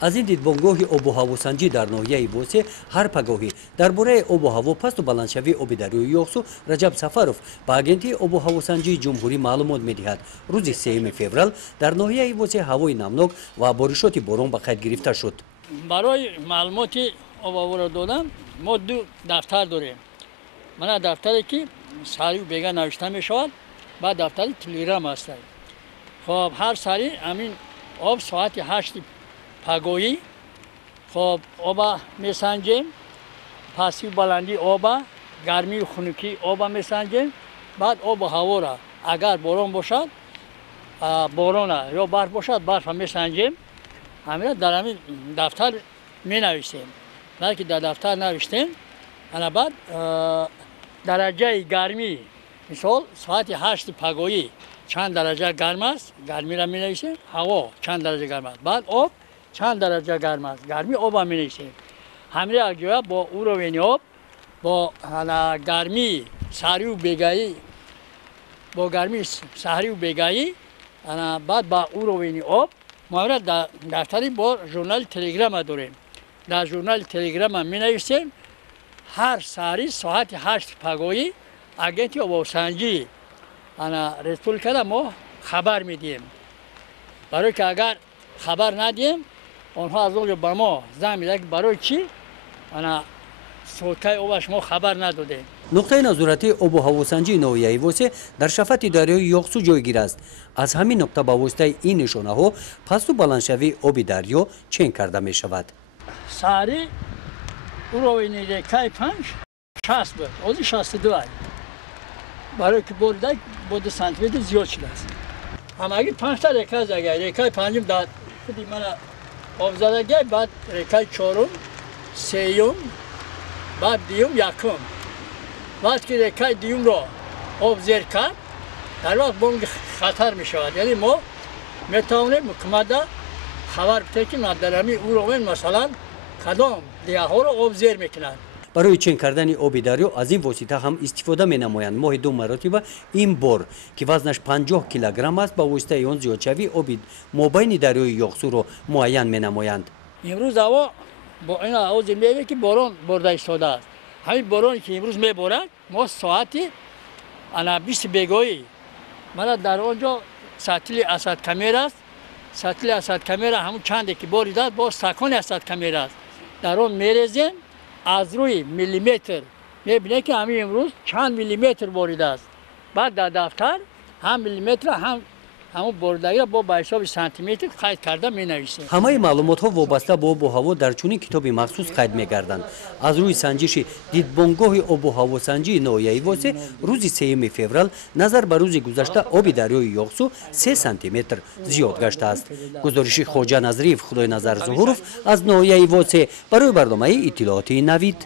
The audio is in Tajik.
аз ин дидбонгоҳи обу ҳавосанҷӣ дар ноҳияи восе ҳар пагоҳӣ дар бораи обу ҳаво пасту баландшавии оби дарёи ёғсу Раҷаб Сафаров ба агентии обу ҳавосанҷии ҷумҳурӣ маълумот медиҳад. рӯзи 3 феврал дар ноҳияи восе ҳавои намнок ва боришоти борон ба қайд гирифта шуд. барои маълумоти обовора додан мо ду дафтар дорем. мана дафтаре ки сари бега навишта мешавад ба дафтари телеграм ҳастад. хоб ҳар сари амин об соати 8 пагоҳӣ хоб оба месанҷем, пастию баландии оба, гармию хунукии оба месанҷем, баъд обу ҳавора агар борон бошад борона ё барф бошад барфа месанҷем. ҳамина дар ҳамин дафтар менависем. балки дар дафтар навиштем ана баъд дараҷаи гармӣ мисол соати 8 пагоҳӣ чанд дараҷа гарм аст, гармиро менависем, ҳаво чанд дараҷа гарм аст, баъд об чанд дараҷа гарм аст, гарми оба менависем. ҳамина якҷоя бо уровени об бо гармии саҳрию бегаӣ бо гармии саҳрию бегаӣ баъд ба уровени об мо дафтари бо журнали телеграма дорем. дар журнали телеграма менависем ҳар саҳри соати 8 пагоҳӣ агенти обовосанҷӣ республикада мо хабар медиҳем. барое ки агар хабар надиҳем онҳо аз онҷо ба мо занг медиҳанд ки барои чӣ суткаи обаш мо хабар надодем. нуқтаи назоратии обу ҳавосанҷии ноҳияи восе дар шафати дарёи ёғсу ҷойгир аст. аз ҳамин нуқта ба воситаи ин нишонаҳо пасту баландшавии оби дарё чен карда мешавад. саҳри уровени рекаи 5-60 буд, ҳозир 62 аст. барое ки борида бо 2 сантиметр зиёд шудааст. ҳамагӣ 5 та река загай, рекаи 5 дар худи мана обзадагӣ, баъд рекаи 4, 3, баъд 2, 1. вақте ки рекаи 2-ро обзер кард, дар вақт бонги хатар мешавад. яъне мо метавонем ҳукуматда хабар бидем ки дар ҳамин уровен масалан кадом диҳаҳоро обзер мекунанд. барои чен кардани оби дарё аз ин восита ҳам истифода менамоянд. моҳи 2 маротиба ин бор ки вазнаш 50 килограмм аст ба воситаи он зиёдшавии оби мобайни дарёи ёғсуро муайян менамоянд. имрӯз ҳаво бо ин ҳозир мебинед ки борон борда истодааст. ҳамин бороне ки имрӯз меборад мо соати 20 бегоҳӣ мана дар он ҷо сатили асадкамера аст. сатили асадкамера ҳамун чанде ки боридааст бо стакони асадкамера аст. дар он мерезем аз рӯи миллиметр мебинед ки ҳамин имрӯз чанд миллиметр боридааст. баъд дар дафтар ҳам миллиметр ҳам ҳамун боридагиро бо ба ҳисоби сантиметр қайд карда менависем. ҳамаи маълумотҳо вобаста ба обу ҳаво дар чунин китоби махсус қайд мегарданд. аз рӯи санҷиши дидбонгоҳи обу ҳавосанҷии ноҳияи восе рӯзи 3 феврал назар ба рӯзи гузашта оби дарёи ёғсу 3 сантиметр зиёд гаштааст. гузориши хоҷа Назриев, Худойназар Зуҳуров аз ноҳияи восе барои барномаи иттилооти Навид.